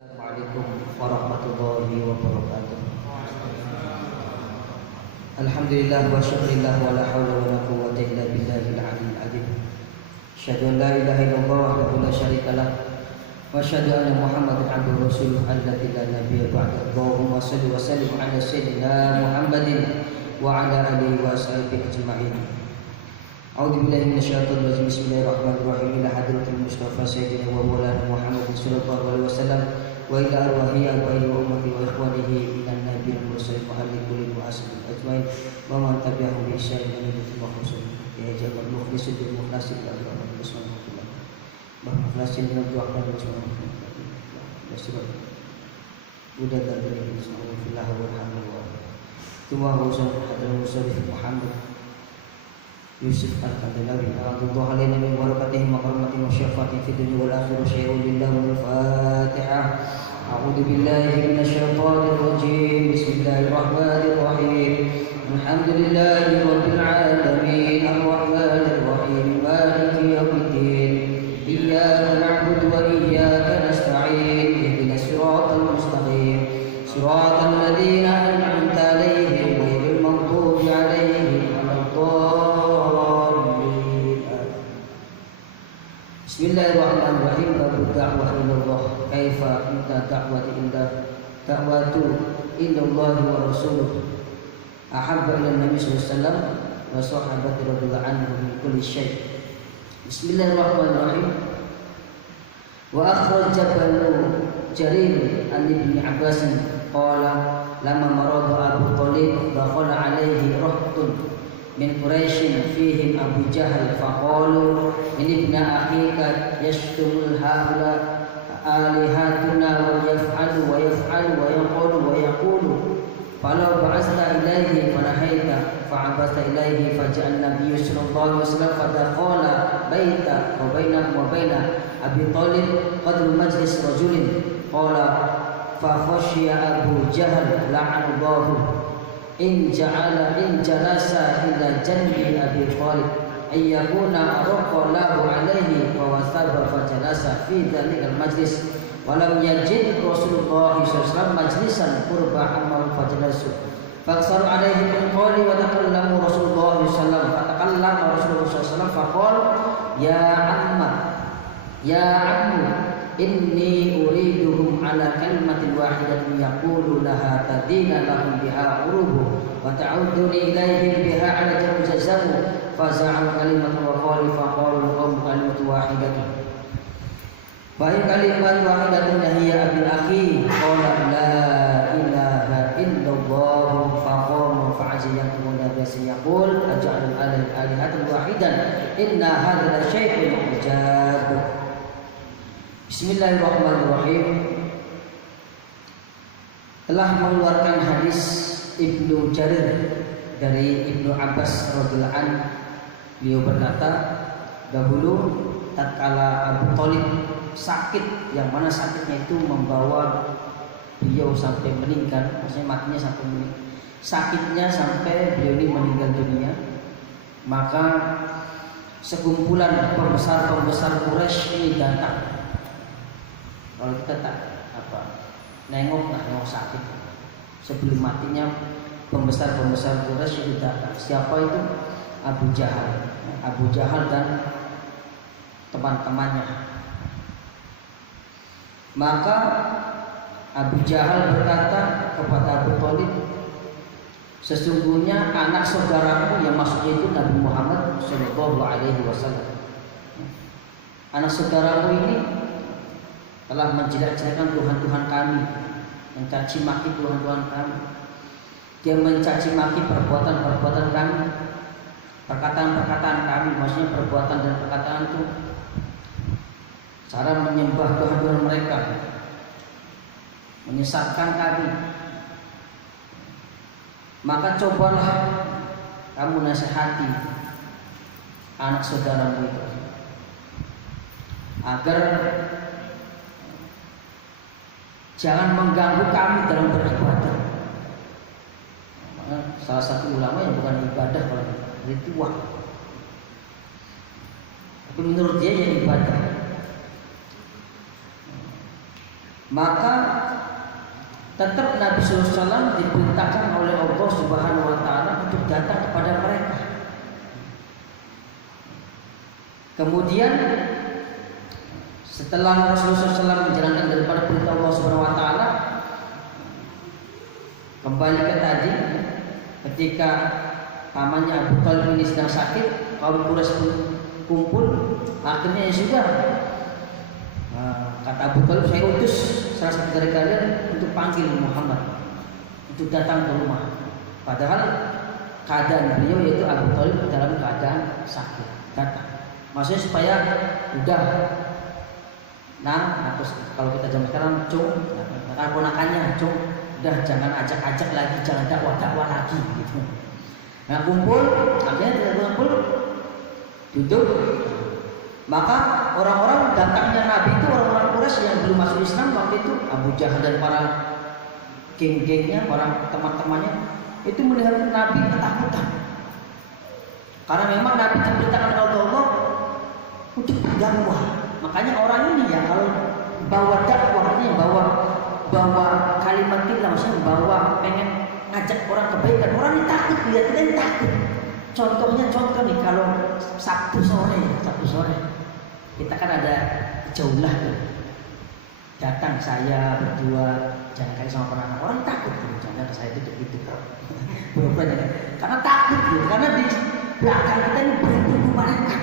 Assalamualaikum warahmatullahi wabarakatuh. Alhamdulillah wa syukurillah wa la hawla wa la quwwata illa billahil aliyyil azim. Asyhadu an la ilaha illallah wahdahu la syarika lah wa asyhadu anna Muhammadan abduhu wa rasuluhu alladzi la nabiyya ba'dahu. Allahumma shalli wa sallim ala sayyidina Muhammadin wa ala alihi wa sahbihi ajma'in. A'udzu billahi minasyaitonir rajim. Bismillahirrahmanirrahim. Ila hadratil Mustafa sayyidina wa maulana Muhammadin sallallahu alaihi wasallam wa ila arwahi abai wa ummati wa ikhwanihi minan nabiyyin mursalin wa ahli kulli mu'assin ajmain wa man tabi'ahum bi ihsan ila yaumil qiyamah. Ya jamal mukhlisin bil mukhlasin ila Allah subhanahu wa mukhlasin ila Allah subhanahu wa ta'ala. Udah dari bismillah walhamdulillah. Tuma husan hadal musallif Muhammad Yusuf Al-Kandalawi Alhamdulillah alaina min barakatihi wa rahmatihi wa syafaatihi fid dunya wal akhirah syai'un lillahi wal Fatihah. A'udzu billahi minasyaitonir rajim. Bismillahirrahmanirrahim. Alhamdulillahi rabbil alamin arrahmanir rahim maliki yaumiddin. Iyyaka na'budu wa iyyaka nasta'in. Ihdinas siratal mustaqim. Siratal ladzina an'amta 'alaihim ghairil maghdubi 'alaihim waladdallin. Bismillahirrahmanirrahim. Babu da'wah ilallah. Kaifa anta da'watu ilallah wa rasuluh ahabba ila nabi sallallahu alaihi wasallam wa sahabati radhiyallahu anhum min kulli syai'. Bismillahirrahmanirrahim. Wa akhraja Banu Jarir an Ibn Abbas qala lamma marada Abu Thalib dakhala alaihi rahtun min Quraisyin fihim Abu Jahal faqalu min ibn akhika yashtumul haula alihatuna wa yaf'alu wa yaqulu wa yaqulu falau ba'asta ilaihi fanahaita fa'abasta ilaihi faja'an nabiyyu sallallahu alaihi wasallam fadakhala baita wa bainahu wa baina Abi Thalib qadru majlis rajulin qala fa khashiya Abu Jahal la'anallahu in jalasa ila janbi Abi Thalib ayyakuna arqa lahu alaihi wa wasaba fa jalasa fi dhalikal majlis wa lam yajid Rasulullah sallallahu alaihi wasallam majlisan qurba amma fa jalasu faksar alaihi min qawli wa takallamu Rasulullah sallallahu alaihi wasallam fatakallama Rasulullah sallallahu alaihi wasallam faqala ya ammu inni uriduhum ala kalimatin wahidatin yaqulu laha tadina lahum biha urubu wa ta'uduni ilaihim biha ala jazamu faza'al kalimatan wa qali faqalu lahum kalimatu wahidatin fa in kalimat wahidatin hiya abil akhi qala la ilaha illallah faqamu fa'aziyakum nabiy yaqul aj'al al-alihatan wahidan inna hadha la syai'un ujab. Bismillahirrahmanirrahim. Telah mengeluarkan hadis Ibnu Jarir dari Ibnu Abbas radhiyallahu anhu. Beliau berkata, dahulu tatkala Abu Thalib sakit, yang mana sakitnya itu membawa beliau sampai meninggal, maksudnya matinya sampai meninggal. Sakitnya sampai beliau ini meninggal dunia, maka sekumpulan pembesar-pembesar Quraisy ini datang. Kalau kita tak nengok sakit sebelum matinya, pembesar-pembesar Quraisy itu datang. Siapa itu? Abu Jahal dan teman-temannya. Maka Abu Jahal berkata kepada Abu Thalib, sesungguhnya anak saudaraku, yang maksudnya itu Nabi Muhammad sallallahu alaihi wasallam, anak saudaraku ini telah menjelek-jelekan Tuhan-Tuhan kami, mencaci maki Tuhan-Tuhan kami. Dia mencaci maki perbuatan-perbuatan kami, perkataan-perkataan kami, maksudnya perbuatan dan perkataan itu cara menyembah Tuhan-Tuhan mereka, menyesatkan kami. Maka cobalah kamu nasihati anak saudaramu itu agar jangan mengganggu kami dalam beribadah. Salah satu ulama yang bukan ibadah kalau ritual, tapi menurut dia yang ibadah. Maka tetap Nabi SAW diperintahkan oleh Allah Subhanahu wa Ta'ala untuk datang kepada mereka. Kemudian setelah Rasulullah SAW menjalankan daripada perintah Allah Subhanahu wa Ta'ala, kembali ke tadi, ketika pamannya Abu Thalib ini sedang sakit, kaum Quraisy pun kumpul. Akhirnya ya sudah, kata Abu Thalib, saya utus salah satu dari kalian untuk panggil Muhammad untuk datang ke rumah. Padahal keadaan beliau yaitu Abu Thalib dalam keadaan sakit, datang. Maksudnya supaya udah, kalau kita zaman sekarang, ponakannya, udah jangan ajak-ajak lagi, jangan dakwah-dakwah lagi gitu. Nah kumpul, akhirnya kita kumpul, duduk. Maka orang-orang datangnya Nabi itu orang-orang Quraisy yang belum masuk Islam waktu itu, Abu Jahal dan para geng-gengnya, para teman-temannya itu melihat Nabi ketakutan. Karena memang Nabi diperintahkan oleh Allah untuk berdakwah. Makanya orang ini ya kalau bawa dakwah, ini bawa kalimat kita, maksudnya bawa pengen ngajak orang kebaikan, orang ini takut, lihat kita ini takut. Contoh nih, kalau Sabtu sore kita kan ada jaulah tuh, datang saya berdua, jangan kayak sama anak orang takut, jangan saya itu karena takut gitu, karena di belakang kita ini beribu malaikat,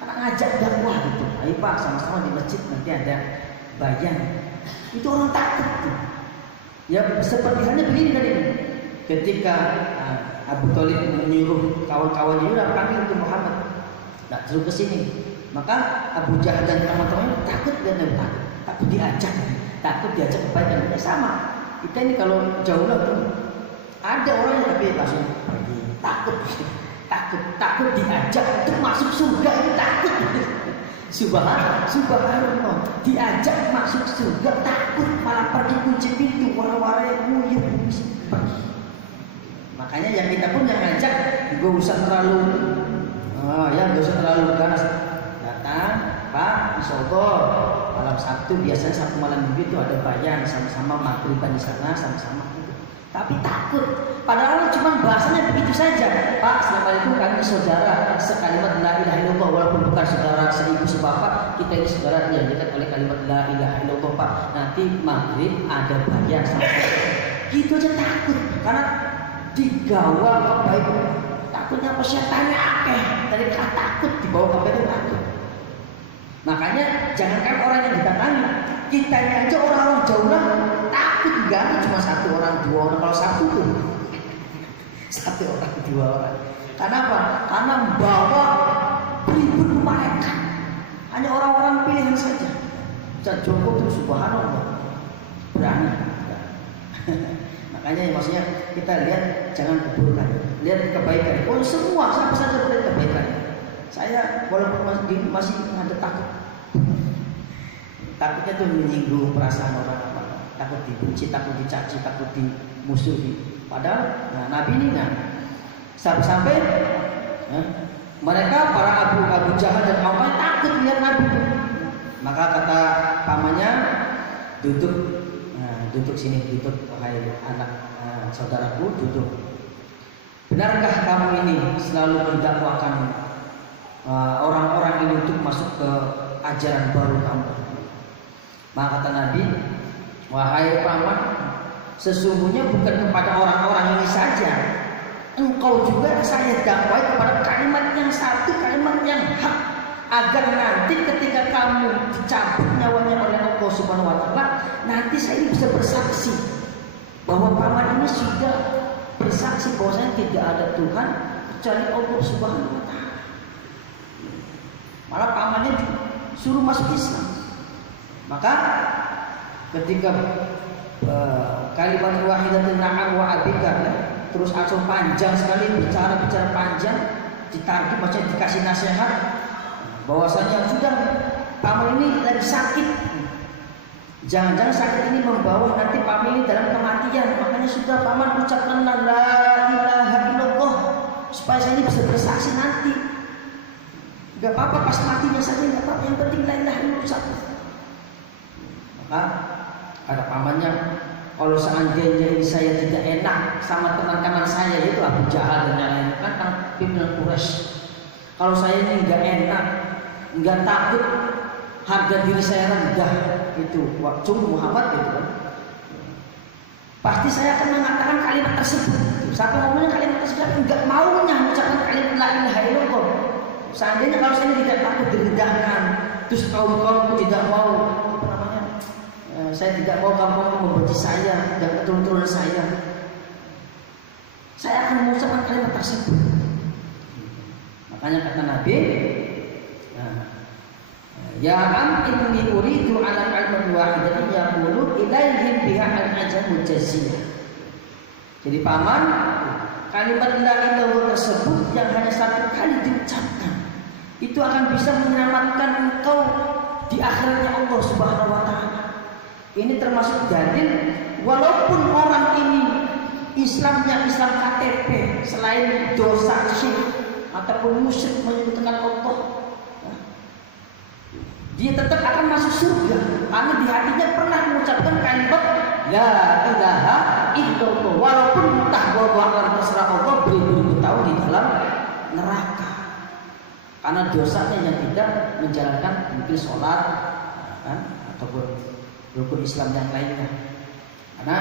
karena ngajak dakwah gitu. Ayo Pak, sama-sama di masjid nanti ada bayan, itu orang takut tuh. Ya seperti halnya begini tadi, ketika Abu Thalib menyuruh kawan-kawannya udah panggil ke Muhammad, nggak suruh ke sini. Maka Abu Jahal dan teman-temannya takut takut diajak kebaikan. Ya sama, kita ini kalau jauh lah ada orang yang tapi langsung takut diajak untuk masuk surga, itu takut. Subhanallah, diajak masuk surga takut, malah pergi kunci pintu, wara-wara nguyuh. Makanya yang kita pun yang ngajak gak usah terlalu ganas. Datang, Pak, insyaallah malam Sabtu, biasanya Sabtu malam Minggu itu ada bayan, sama-sama maghriban di sana, sama-sama gitu. Tapi takut, padahal cuma bahasanya begitu saja. Pak, assalamualaikum, kami saudara sekalimat la ilaha illallah, walaupun bukan saudara seibu sebapak, kita ini saudara diajarkan oleh kalimat la ilaha illallah Pak. Nanti maghrib ada bayan sama-sama. Gitu aja takut, karena digawa kebaikan. Takutnya apa, setannya akeh. Tadi takut dibawa kebaikan, takut. Makanya jangankan orang yang didatangi, kita aja orang-orang jauh lah takut diganti cuma satu orang, dua orang. Kalau satu tuh satu orang, dua orang. Karena apa? Karena bawa beribu malaikat. Hanya orang-orang pilihan saja. Ustaz Joko tuh subhanallah berani. Makanya maksudnya kita lihat jangan keburukan, lihat kebaikan. Oh semua siapa saja boleh kebaikan. Saya walaupun masih ada takutnya tuh menyinggung perasaan orang, takut dibenci, takut dicaci, takut dimusuhi. Padahal Nabi ini sampai mereka para Abu Jahal dan kaumnya takut lihat Nabi. Maka kata pamannya, duduk sini, wahai anak saudaraku, duduk. Benarkah kamu ini selalu mendakwakan orang-orang ini untuk masuk ke ajaran baru kamu? Maka kata Nabi, wahai paman, sesungguhnya bukan kepada orang-orang ini saja, engkau juga saya dakwai kepada kalimat yang satu, kalimat yang hak, agar nanti ketika kamu dicabut nyawanya oleh Allah Subhanahu wa Ta'ala, nanti saya ini bisa bersaksi bahwa paman ini sudah bersaksi bahwasanya tidak ada Tuhan kecuali Allah Subhanahu wa Ta'ala. Malah pamannya suruh masuk Islam. Maka ketika kalimat wahidatul na'am wa abika, terus langsung panjang sekali, bicara panjang, ditarget, maksudnya dikasih nasihat bahwasanya sudah paman ini lagi sakit, jangan-jangan sakit ini membawa nanti paman ini dalam kematian. Makanya sudah paman ucapkan la ilaha illallah supaya saya ini bisa bersaksi nanti. Gak apa-apa pas matinya saja, gak apa-apa, yang penting la ilaha illallah. Maka Ada pamannya, kalau seandainya saya tidak enak sama teman-teman saya itu Abu Jahal dan yang lain kan pimpinan Quraisy. Kalau saya ini nggak enak, nggak takut, harga diri saya rendah itu waktu Muhammad gitu kan, pasti saya akan mengatakan kalimat tersebut. Siapa ngomongnya kalimat tersebut nggak maunya mengucapkan kalimat la ilaha illallah. Seandainya kalau saya tidak takut direndahkan, terus kaum-kaum tidak mau saya tidak mau kamu membenci saya dan keturunan saya akan mengucapkan kalimat tersebut. Makanya kata Nabi, ya am inni uridu ala kalimat wahidatin yaqulu ilaihim biha al-ajamul jaziyah. Jadi paman, kalimat la ilaha illallah tersebut yang hanya satu kali diucapkan itu akan bisa menyelamatkan engkau di akhirnya Allah Subhanahu wa taala. Ini termasuk dalil walaupun orang ini Islamnya Islam KTP, selain dosa syirik ataupun musyrik menyekutukan Allah, dia tetap akan masuk surga karena di hatinya pernah mengucapkan kalimat la ilaha illallah, walaupun entah bahwa akan terserah Allah beribu-ribu tahun di dalam neraka karena dosanya yang tidak menjalankan mungkin sholat ataupun rukun Islam yang lainnya. Karena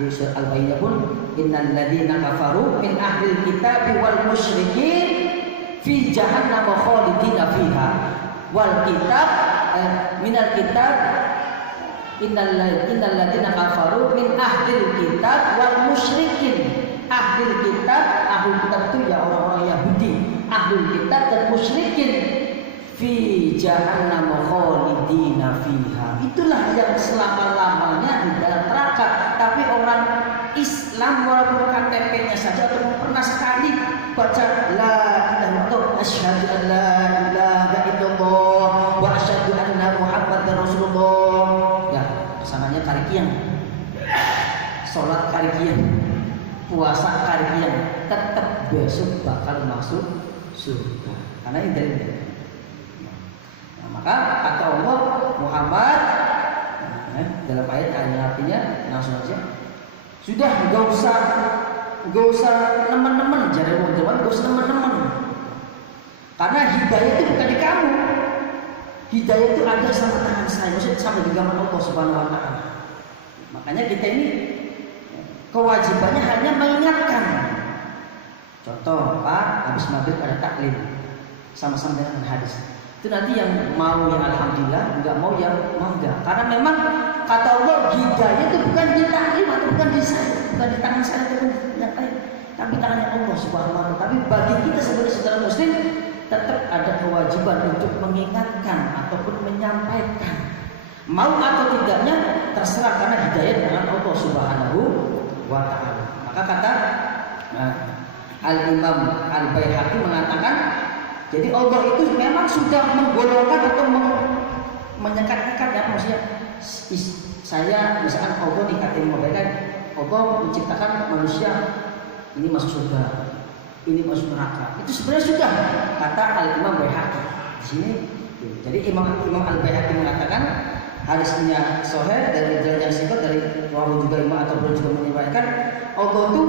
di surah Al-Baqarah pun innal ladzina kafaru min ahlil kitab wal musyrikin fi jahannam khalidina fiha wal kitab minal kitab innal ladzina kafaru min ahlil kitab wal musyrikin. Ahlul kitab itu ya orang-orang Yahudi, ahlul kitab dan musyrikin fi jahannam khalidina fiha. Itulah yang selama-lamanya di dalam neraka. Tapi orang Islam walaupun KTP-nya saja atau pernah sekali baca la ilaha illallah asyhadu an la ilaha illallah wa asyhadu anna muhammadar rasulullah, ya kesananya karikian, sholat karikian, puasa karikian, tetap besok bakal masuk surga karena ini dalilnya. Maka kata Allah Muhammad dalam ayat yang artinya langsung aja sudah nggak usah nemen-nemen, jadi teman-teman nggak usah nemen-nemen karena hidayah itu bukan di kamu, hidayah itu ada sama tangan saya, maksudnya sama di genggaman Allah Subhanahu wa taala. Makanya kita ini kewajibannya hanya mengingatkan. Contoh Pak, habis maghrib ada taklim sama-sama dengan hadis. Itu nanti yang mau yang alhamdulillah, enggak mau yang enggak. Karena memang kata Allah hidayah itu bukan di taklim atau bukan di saya, bukan di tangan saya ataupun yang lain, tapi tangannya Allah Subhanahu wa taala. Tapi bagi kita sebagai saudara muslim tetap ada kewajiban untuk mengingatkan ataupun menyampaikan. Mau atau tidaknya terserah karena hidayah dengan Allah Subhanahu wa taala. Maka kata Al-Imam Al-Baihaqi mengatakan, jadi Allah itu memang sudah menggolongkan atau menyekat-nyekat ya, maksudnya saya misalkan Allah nih kata mengatakan Allah menciptakan manusia ini masuk surga, ini masuk neraka. Itu sebenarnya sudah kata Al-Imam Baihaqi di sini. Jadi Imam Al-Baihaqi mengatakan hadisnya sahih dari jalan yang singkat dari Rawi juga Imam atau juga menyampaikan Allah itu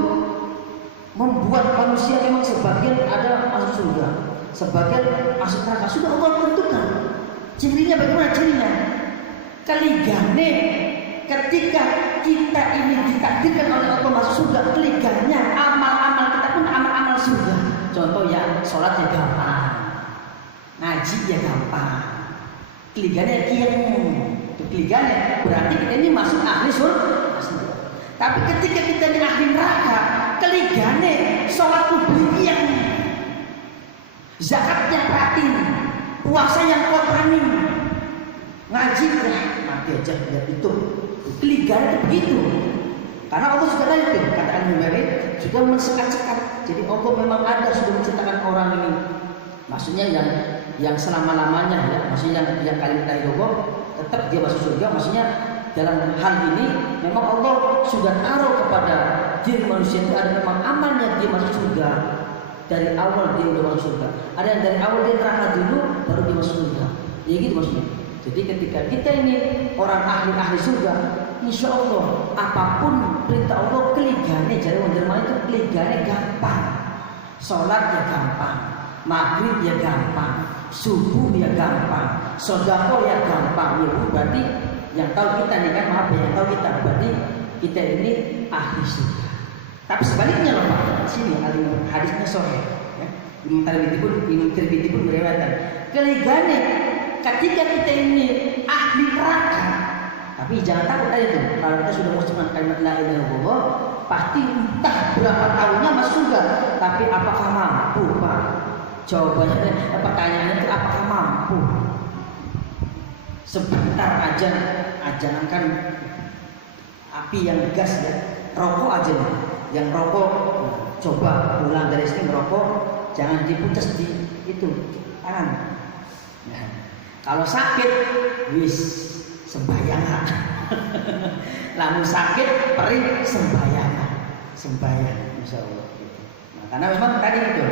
membuat manusia memang sebagian ada masuk surga, sebagian masuk neraka. Sudah Allah tentukan. Cirinya bagaimana cirinya? Keligane ketika kita ini ditakdirkan oleh Allah masuk surga, keliganya amal-amal kita pun amal-amal surga. Contoh ya, sholatnya gampang, ngaji ya gampang, keligane kian, keligane berarti kita ini masuk ahli surga. Tapi ketika kita di ahli neraka, keligane sholat yang zakatnya perhatiin, puasa yang kotranin, ngaji lah mati aja lihat itu. Keligane itu begitu. Karena Allah sudah itu kata Al-Mubarak sudah mensekat-sekat. Jadi Allah memang ada sudah menciptakan orang ini. Maksudnya yang selama-lamanya ya, maksudnya yang kalimat Allah tetap dia masuk surga. Maksudnya dalam hal ini memang Allah sudah taruh kepada diri manusia itu ada memang amalnya dia masuk surga. Dari awal dia udah masuk surga. Ada yang dari awal dia neraka dulu baru dia masuk surga. Ya gitu maksudnya. Jadi ketika kita ini orang ahli surga, insya Allah apapun perintah Allah keligane, jadi wonderman itu keligane gampang. Sholat ya gampang, maghrib ya gampang, subuh ya gampang, sodako ya gampang. Ya berarti yang tahu kita nih kan, maaf ya, yang tahu kita berarti kita ini ahli surga. Tapi sebaliknya loh Pak, sini hadisnya sahih. Ya. Imam Tirmidzi pun meriwayatkan keligane ketika kita ini ahli neraka. Tapi jangan takut tadi itu. Kalau kita sudah mengucapkan kalimat la ilaha illallah, pasti entah berapa tahunnya masuk surga. Tapi apakah mampu, Pak? Jawabannya, pertanyaannya itu apakah mampu? Sebentar aja ajankan api yang gas ya, rokok aja nih. Yang rokok, coba pulang dari sini merokok, jangan diputus di itu tangan. Nah, kalau sakit, wis sembayangan. Lalu sakit, perih sembayang, insya Allah. Nah, karena memang tadi itu.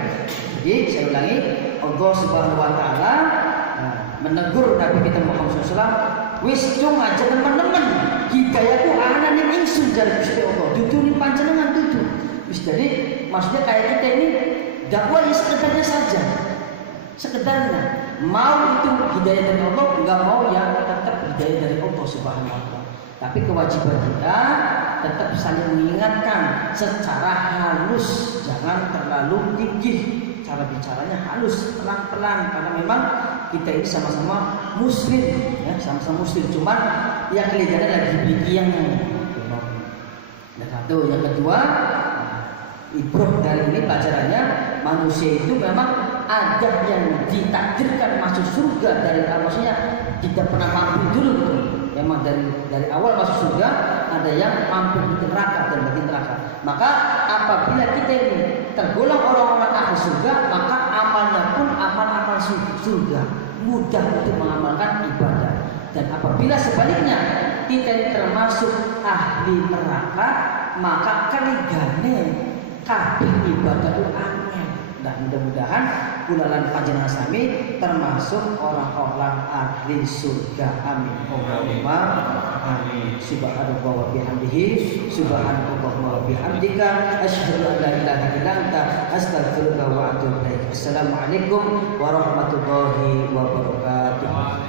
Jadi saya ulangi, Allah Subhanahu Wa Taala menegur Nabi kita Muhammad SAW. Wis cung aja teman-teman, hidayahku anak ning ingsun dari Gusti Allah. Dudunin panjenengan dudu. Wis jadi maksudnya kayak kita ini dakwah ya sekedarnya saja. Sekedarnya mau itu hidayah dari Allah, enggak mau ya tetap hidayah dari Allah Subhanahu wa taala. Tapi kewajiban kita tetap saling mengingatkan secara halus, jangan terlalu tinggi. Cara bicaranya halus, pelan-pelan, karena memang kita ini sama-sama muslim, ya, sama-sama muslim. Cuman yang kelihatannya lagi bikin. Dan satu, yang kedua, ibrah dari ini pelajarannya manusia itu memang ada yang ditakdirkan masuk surga dari maksudnya tidak pernah mampu dulu. Memang dari awal masuk surga ada yang mampu di neraka dan bagi neraka. Maka apabila kita ini tergolong orang-orang ahli surga, maka amalnya pun amal-amal surga, mudah untuk mengamalkan ibadah. Dan apabila sebaliknya kita ini termasuk ahli neraka, maka keligane kabeh ibadah itu aneh. Dan mudah-mudahan kulalan panjenengan sami termasuk orang-orang ahli surga. Amin. Allahumma amin. Subhanallah wa bihamdihi, subhanallah wa bihamdika, asyhadu an la ilaha illa anta, astaghfiruka wa atubu ilaik. Assalamualaikum warahmatullahi wabarakatuh.